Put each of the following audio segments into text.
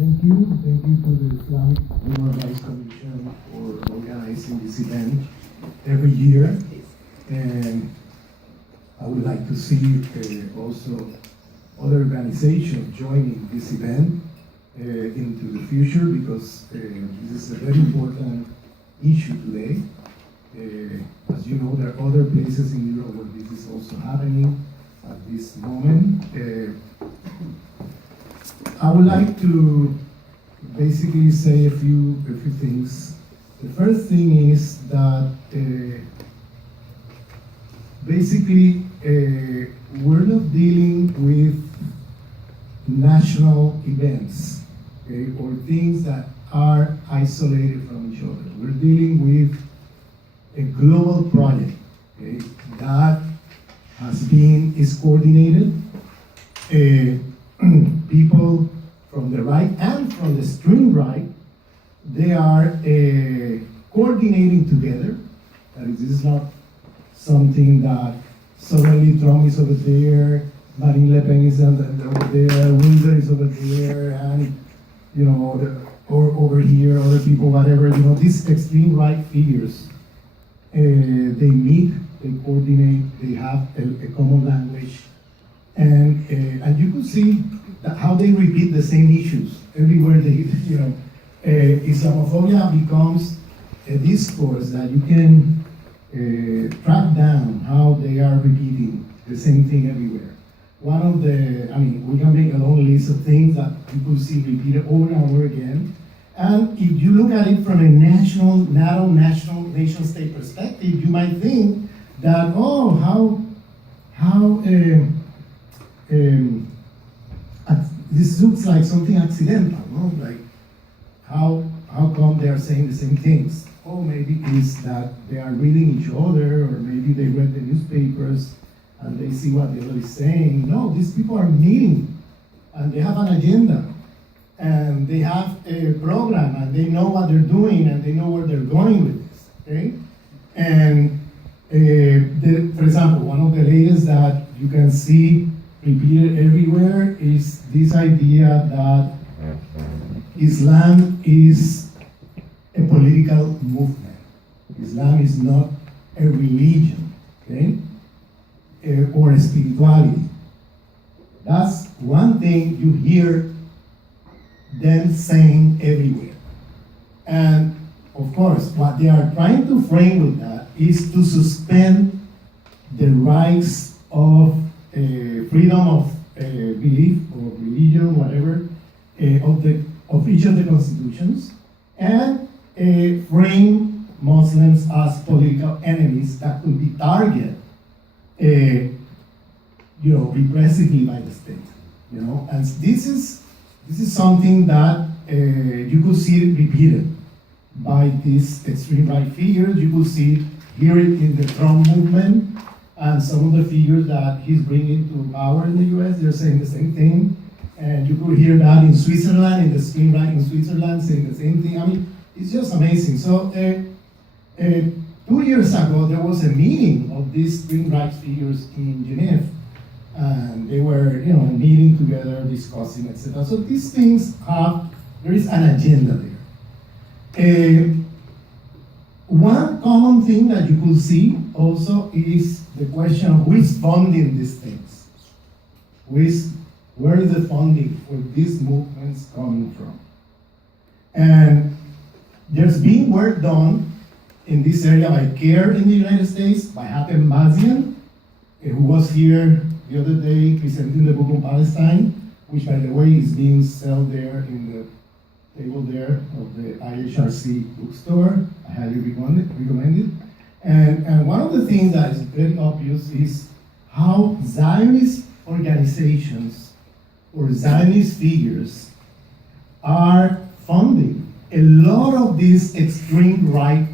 Thank you. Thank you to the Islamic Human Rights Commission for organizing this event every year. And I would like to see also other organizations joining this event into the future, because this is a very important issue today. As you know, there are other places in Europe where this is also happening at this moment. I would like to basically say a few things. The first thing is that basically we're not dealing with national events, okay, or things that are isolated from each other. We're dealing with a global project, okay, that is coordinated. People from the right and from the extreme right, they are coordinating together. That is, this is not something that suddenly Trump is over there, Marine Le Pen is over there, Windsor is over there, and you know, or over here, other people, whatever. You know, these extreme right figures, they meet, they coordinate, they have a common language, and you could see that how they repeat the same issues everywhere they, you know. Islamophobia becomes a discourse that you can track down how they are repeating the same thing everywhere. One of the, I mean, we can make a long list of things that people see repeated over and over again. And if you look at it from a narrow nation-state perspective, you might think that, oh, this looks like something accidental, no? Like, how come they are saying the same things? Oh, maybe it's that they are reading each other, or maybe they read the newspapers and they see what the other is saying. No, these people are meeting, and they have an agenda, and they have a program, and they know what they're doing, and they know where they're going with this, okay? And for example, one of the latest that you can see repeated everywhere is this idea that Islam is a political movement. Islam is not a religion, okay? Or a spirituality. That's one thing you hear them saying everywhere. And of course, what they are trying to frame with that is to suspend the rights of freedom of belief or religion, whatever, of each of the constitutions, and frame Muslims as political enemies that could be targeted, repressively by the state. You know, and this is something that you could see it repeated by these extreme right figures. You could hear it in the Trump movement, and some of the figures that he's bringing to power in the US, they're saying the same thing. And you could hear that in Switzerland, in the extreme right in Switzerland, saying the same thing. I mean, it's just amazing. So 2 years ago, there was a meeting of these extreme right figures in Geneva. And they were, you know, meeting together, discussing, etc. So these things there is an agenda there. One common thing that you could see also is the question of who is funding these things. Where is the funding for these movements coming from? And there's been work done in this area by CARE in the United States, by Hatem Mazian, who was here the other day presenting the book on Palestine, which, by the way, is being sold there in the table there of the IHRC bookstore. I highly recommend it. And one of the things that is very obvious is how Zionist organizations or Zionist figures are funding a lot of this extreme right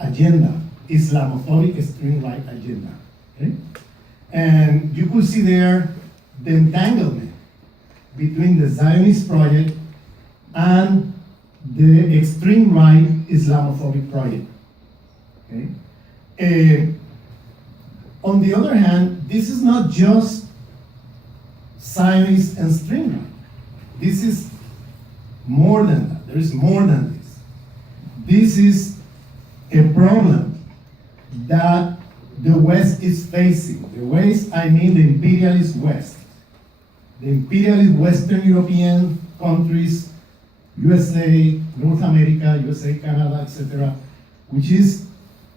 agenda, Islamophobic extreme right agenda. Okay? And you could see there the entanglement between the Zionist project and the extreme right Islamophobic project. Okay? On the other hand, this is not just Zionist and extreme right. This is more than that. There is more than this. This is a problem that the West is facing. The West, I mean the imperialist West. The imperialist Western European countries, USA, North America, USA, Canada, etc., which is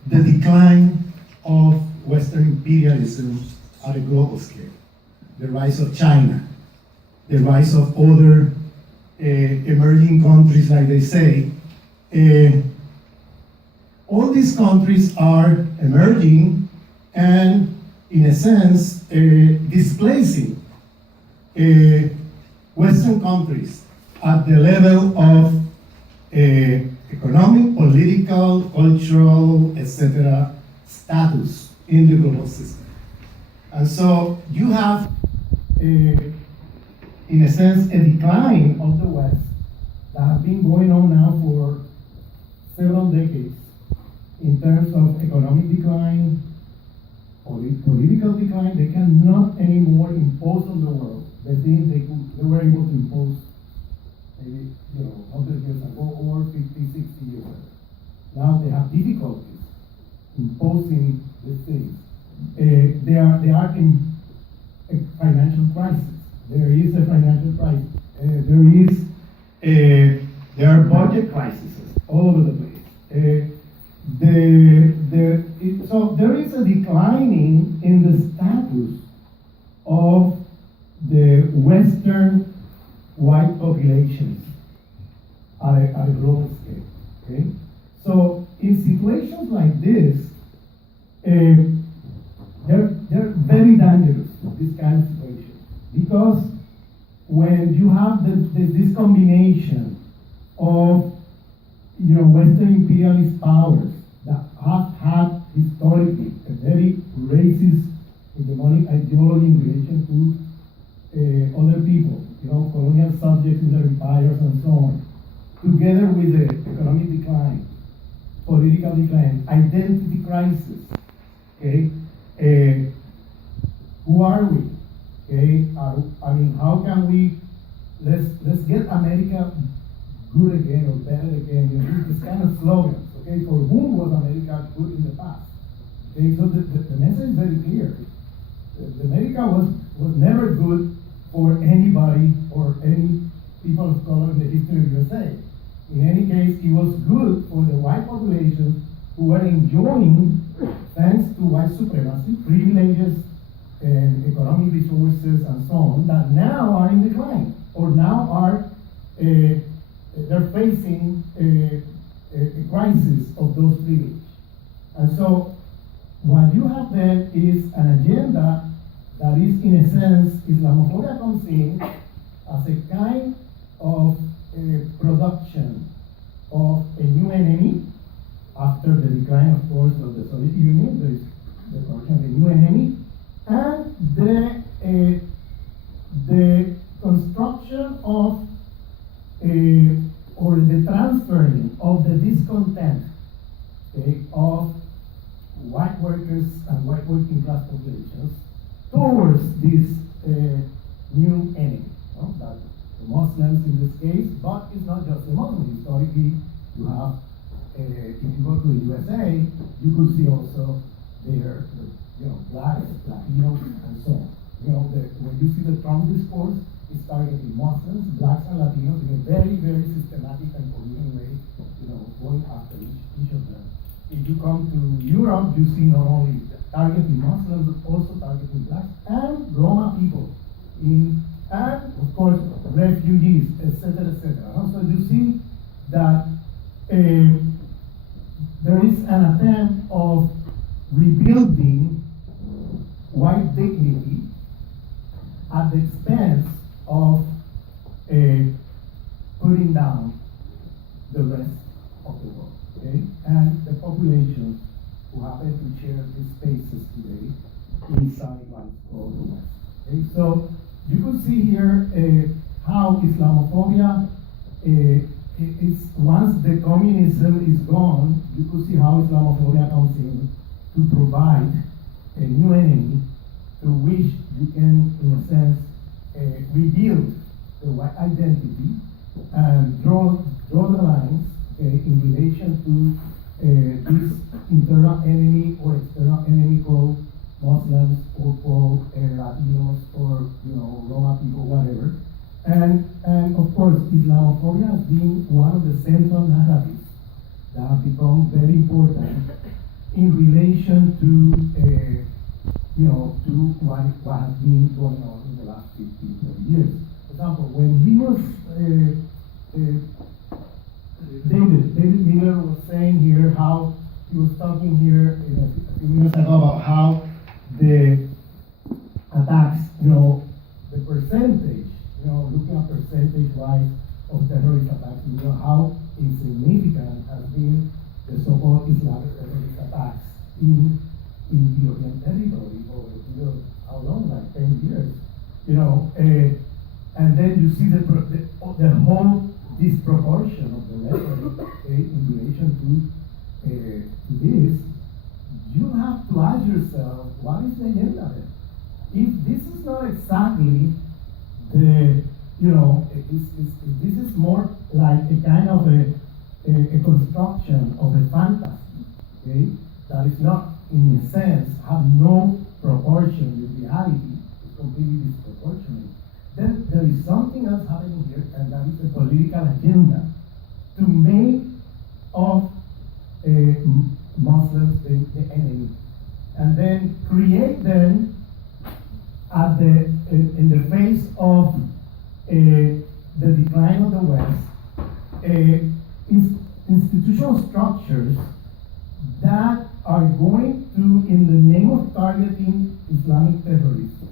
the decline of Western imperialism at a global scale. The rise of China, the rise of other emerging countries, like they say. All these countries are emerging and, in a sense, displacing Western countries at the level of economic, political, cultural, etc. status in the global system. And so you have, in a sense, a decline of the West that has been going on now for several decades in terms of economic decline, political decline. They cannot anymore impose on the world the things they were able to impose maybe 100 years ago or 50, 60 years ago. Now they have difficulties imposing these things. They are in a financial crisis. There is a financial crisis. There are budget crises all over the place. So there is a declining in the status of the Western white populations at a global scale. Okay? So in situations like this, they're very dangerous, this kind of situation, because when you have this combination of Western imperialist powers that have had historically a very racist hegemonic ideology in relation to other people, colonial subjects in their empires and so on, together with the economic decline, political decline, identity crisis. Okay, who are we? Okay, how can we let's get America good again or better again? This kind of slogans. Okay, for whom was America good in the past? Okay, so the message is very clear. America was never good for anybody or any people of color in the history of USA. In any case, it was good for the white population who were enjoying, thanks to white supremacy, privileges and economic resources and so on, that now are in decline, or now are they're facing a crisis of those privileges. And so what you have then is an agenda that is, in a sense, Islamophobia comes in as a kind of production of a new enemy after the decline, of course, of the Soviet Union. There is the production of a new enemy, and the construction of or the transferring of the discontent of white workers and white working class populations towards this new enemy, that the Muslims in this case, but it's not just the Muslims. Historically, you have, if you go to the USA, you could see also there, blacks, Latinos, and so on. When you see the Trump discourse, it's targeting Muslims, blacks, and Latinos in a very, very systematic and coherent way, going after each of them. If you come to Europe, you see not only targeting Muslims, but also targeting blacks and Roma people, and of course refugees, etc., etc. So you see that there is an attempt of rebuilding white dignity at the expense of putting down the rest of the world. Okay? And the populations who happen to share these spaces today inside what's called the West. Okay? So you could see here how Islamophobia is, once the communism is gone, you could see how Islamophobia comes in to provide a new enemy through which you can, in a sense, rebuild the white identity and draw the lines, in relation to this internal enemy or external enemy called Muslims or called Latinos or Roma people, whatever. And of course, Islamophobia has been one of the central narratives that have become very important in relation to to what has been going on in the last 15, 20 years. For example, when he was David Miller was saying here how he was talking here a few minutes ago about how the attacks, the percentage, looking at percentage-wise of terrorist attacks, how insignificant has been the so-called Islamic terrorist attacks in European territory over a period of how long, like 10 years, and then you see the whole disproportion of the rhetoric in relation to this. You have to ask yourself, what is the agenda there? If this is not exactly the, this is more like a kind of a construction of a fantasy, that is not, in a sense, have no proportion with reality, it's completely disproportionate, then there is something else happening here, and that is a political agenda to make of Muslims the enemy, and then create them at in the face of the decline of the West, institutional structures that are going to, in the name of targeting Islamic terrorism,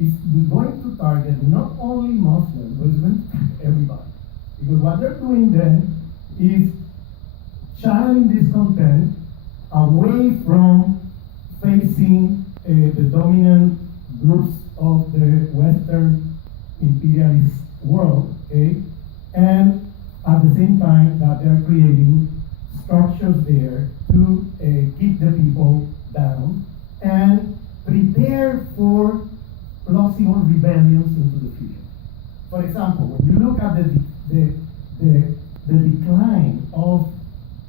is going to target not only Muslims, but even everybody. Because what they're doing then is channeling discontent away from facing the dominant groups of the Western imperialist world, and at the same time that they're creating structures there to keep the people down and prepare for plausible rebellions into the future. For example, when you look at the decline of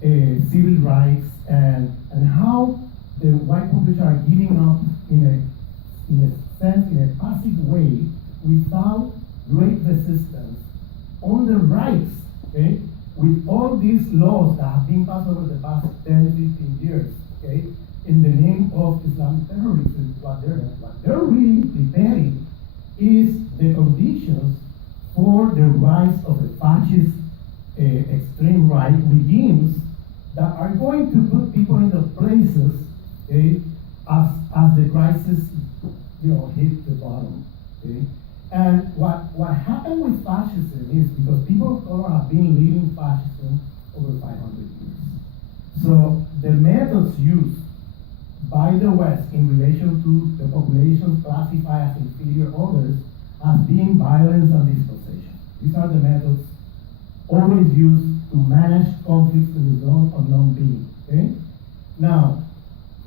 civil rights and how the white population are giving up in a sense, in a passive way, without great resistance on the rights, with all these laws that have been passed over the past 10, 15 years, in the name of Islamic terrorism, what they're really preparing is the conditions for the rise of the fascist extreme right regimes that are going to put people in the places, as the crisis, hit the bottom, And what happened with fascism is because people of color have been leading fascism over 500 years. So the methods used by the West in relation to the population classified as inferior others has been violence and dispossession. These are the methods always used to manage conflicts in the zone of non-being. Now,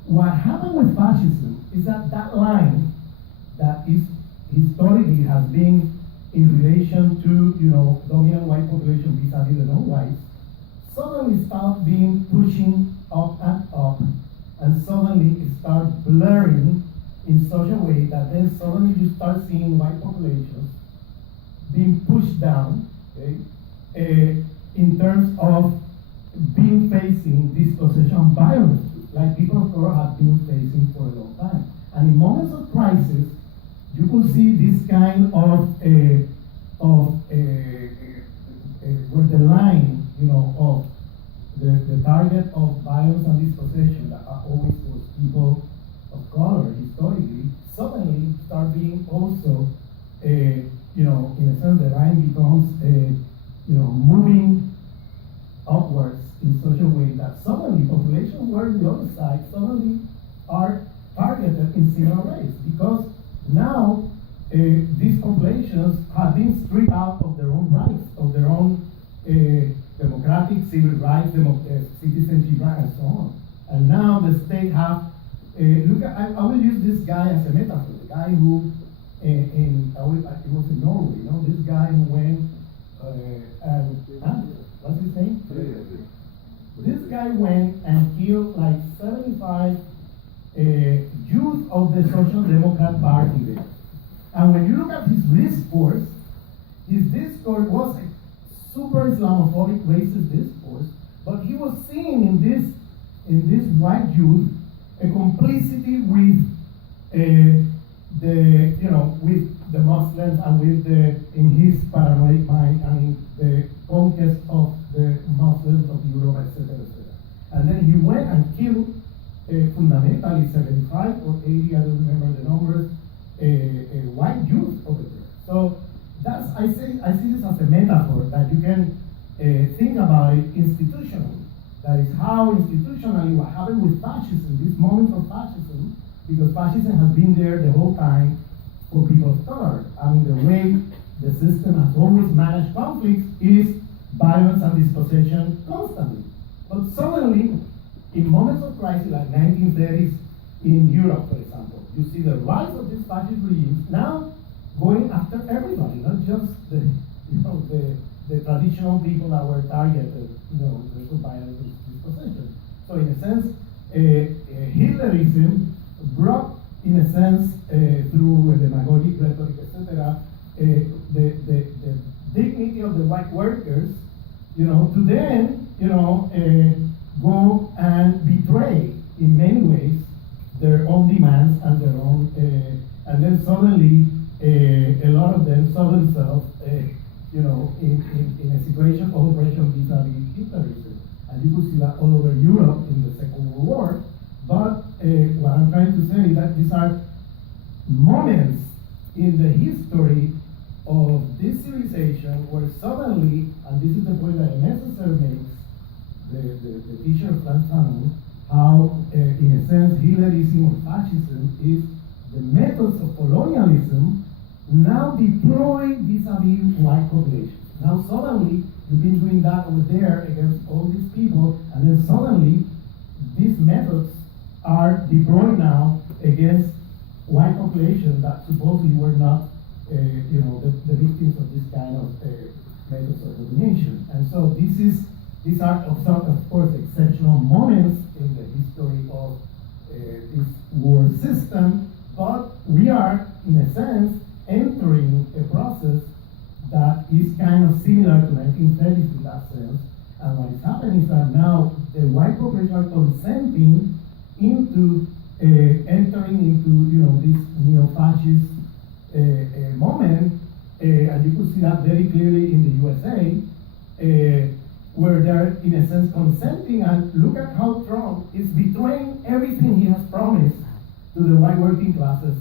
what happened with fascism is that line that is historically has been in relation to dominant white population vis-a-vis the non-whites, suddenly start being pushing up, and suddenly it starts blurring in such a way that then suddenly you start seeing white populations being pushed down, in terms of being facing dispossession violence, like people of color have been facing for a long time. And in moments of crisis, you could see this kind of where the line, of the target of violence and dispossession that are always was people of color historically, suddenly start being also, in a sense, the line becomes, moving upwards in such a way that suddenly populations were on the other side suddenly are targeted in similar ways, because now these populations have been stripped out of their own rights, of their own democratic civil rights, citizenship rights, and so on. And now the state have, I will use this guy as a metaphor, the guy who, it was in Norway, this guy who went name? This guy went and killed like 75 youth of the Social Democrat Party there. And when you look at his discourse was a super Islamophobic, racist discourse, but he was seeing in this white youth a complicity with with the Muslims and in his paranoid mind, and the conquest of the Muslims of Europe, etc., etc. And then he went and killed fundamentally 75 or 80, I don't remember the numbers, white youth over there. So I see this as a metaphor that you can think about it institutionally. That is how institutionally what happened with fascism, these moments of fascism, because fascism has been there the whole time for people of color. I mean, the way the system has always managed conflicts is violence and dispossession constantly. But suddenly, in moments of crisis, like 1930s in Europe, for example, you see the rise of these fascist regimes now going after everybody, not just the traditional people that were targeted, for violence and dispossession. So in a sense, Hitlerism brought, in a sense, through demagogic rhetoric, etc., the dignity of the white workers, to then, go and betray, in many ways, their own demands and their own, and then suddenly, a lot of them saw themselves, in a situation of oppression vis-a-vis Hitlerism. And you could see that all over Europe in the Second World War. But what I'm trying to say is that these are moments in the history of this civilization where suddenly, and this is the point that Necessary makes, the teacher of Franz Fanon, how, in a sense, Hitlerism or fascism is the methods of colonialism now deployed vis-a-vis white population. Now suddenly, you've been doing that over there against all these people, and then suddenly, these methods are deployed now against white population that supposedly were not, the victims of this kind of methods of domination. And so these are of course exceptional moments in the history of this war system, but we are, in a sense, entering a process that is kind of similar to 1930s in that sense. And what is happening is that now the white population are consenting into entering into this neo-fascist moment, and you could see that very clearly in the USA, where they're in a sense consenting, and look at how Trump is betraying everything he has promised to the white working classes.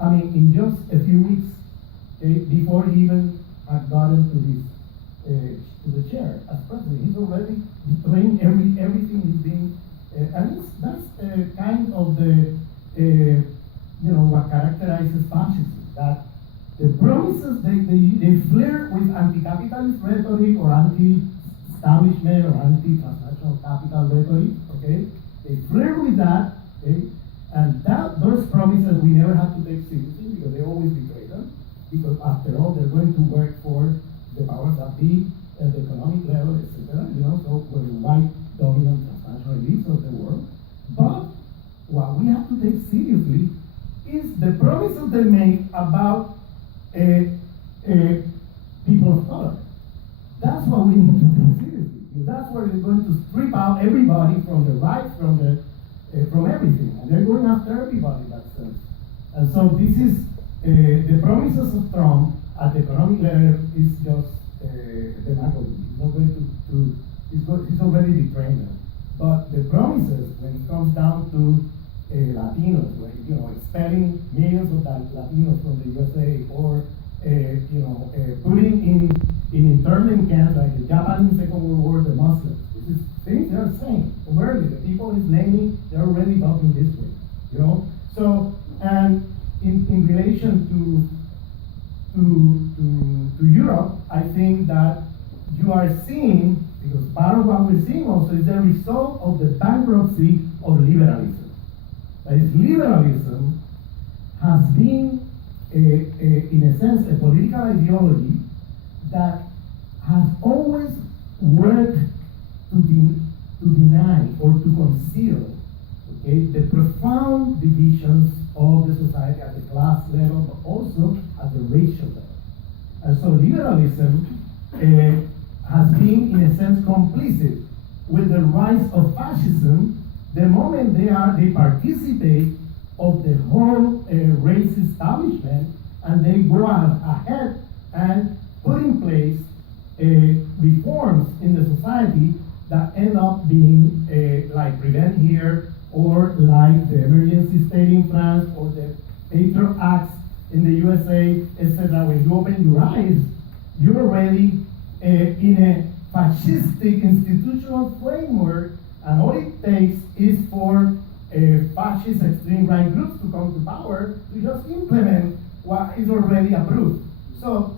I mean, in just a few weeks, before he even had gotten to the chair as president, he's already betraying everything he's been. And that's kind of what characterizes fascism, that the promises, they flirt with anti-capitalist rhetoric or anti-establishment or anti-transnational capital rhetoric, okay? They flirt with that, okay? And those promises we never have to take seriously because they always betray them, because after all, they're going to work for the powers that be at the economic level, etc., so for the white dominant transnational elites of the world. But what we have to take seriously is the promises they make about people of color. That's what we need to take seriously. Because that's where they're going to strip out everybody from the right, from everything. And they're going after everybody in that sense. And so this is, the promises of Trump at the economic level is just demagogy. He's not going he's already betraying them. But the promises, when it comes down to Latinos, when, expelling millions of Latinos from the USA, or putting in internment camps like the Japanese Second World War, the Muslims. This is things they're saying overtly. The people is naming, they're already talking this way, So, and in relation to Europe, I think that you are seeing, because part of what we're seeing also is the result of the bankruptcy of liberalism. That is, liberalism has been, in a sense, a political ideology that has always worked liberalism has been, in a sense, complicit with the rise of fascism the moment they participate of the whole race establishment, and they go ahead and put in place reforms in the society that end up being like Prevent Here, or like the emergency state in France, or the Patriot Acts in the USA, etc. When you open your eyes, you're already in a fascistic institutional framework, and all it takes is for fascist extreme right groups to come to power to just implement what is already approved. So,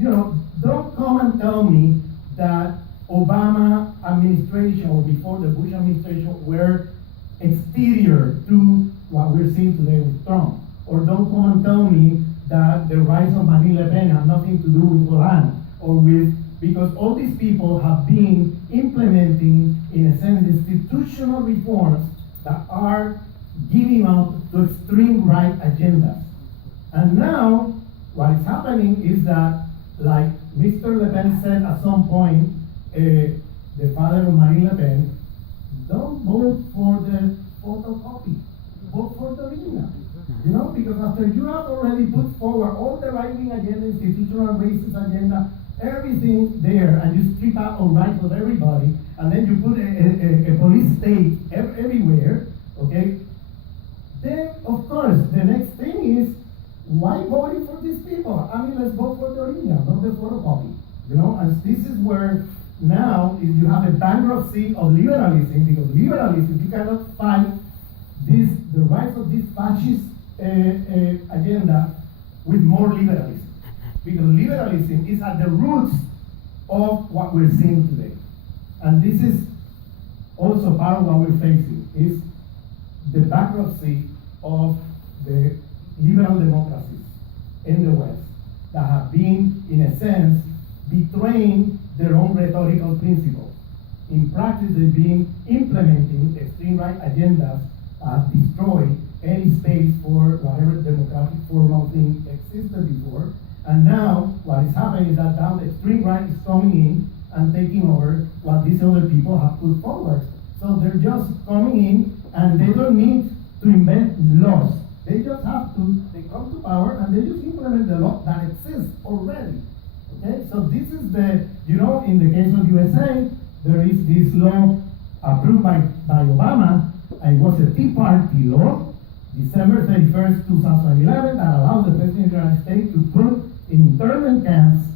don't come and tell me that Obama administration or before the Bush administration were exterior to what we're seeing today with Trump. Or don't come and tell me that the rise of Marine Le Pen had nothing to do with Hollande, or because all these people have been implementing, in a sense, institutional reforms that are giving up to extreme right agendas. And now, what is happening is that, like Mr. Le Pen said at some point, the father of Marine Le Pen, don't vote for the photocopy, vote for the original. Because after you have already put forward all the right-wing agenda, institutional racist agenda, everything there, and you strip out all rights of everybody, and then you put a police state everywhere, okay? Then, of course, the next thing is, why voting for these people? I mean, let's vote for the original, not the photocopy. And this is where now, if you have a bankruptcy of liberalism, because liberalism, you cannot fight the rise of this fascist agenda with more liberalism. Because liberalism is at the roots of what we're seeing today. And this is also part of what we're facing, is the bankruptcy of the liberal democracies in the West that have been, in a sense, betraying their own rhetorical principles. In practice, they've been implementing extreme right agendas that destroy any space for whatever democratic formal thing existed before. And now, what is happening is that now the extreme right is coming in and taking over what these other people have put forward. So they're just coming in, and they don't need to invent laws. They just have to, they come to power and they just implement the law that exists already. Okay, so this is in the case of USA, there is this law approved by Obama. It was a Tea Party law, December 31st, 2011, that allowed the President of the United States to put in internment camps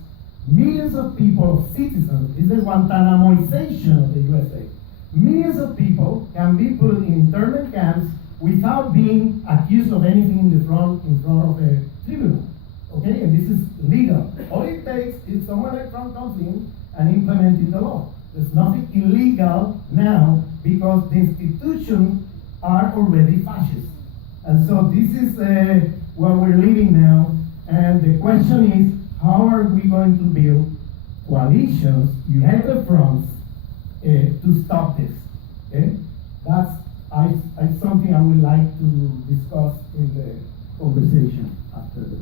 millions of people, of citizens. It's the Guantanamoization of the USA. Millions of people can be put in internment camps without being accused of anything in front of a tribunal. Okay, and this is legal. All it takes is someone like Trump comes in and implementing the law. There's nothing illegal now because the institutions are already fascist. And so this is where we're living now. And the question is, how are we going to build coalitions, united fronts, to stop this? Okay, that's something I would like to discuss in the conversation after the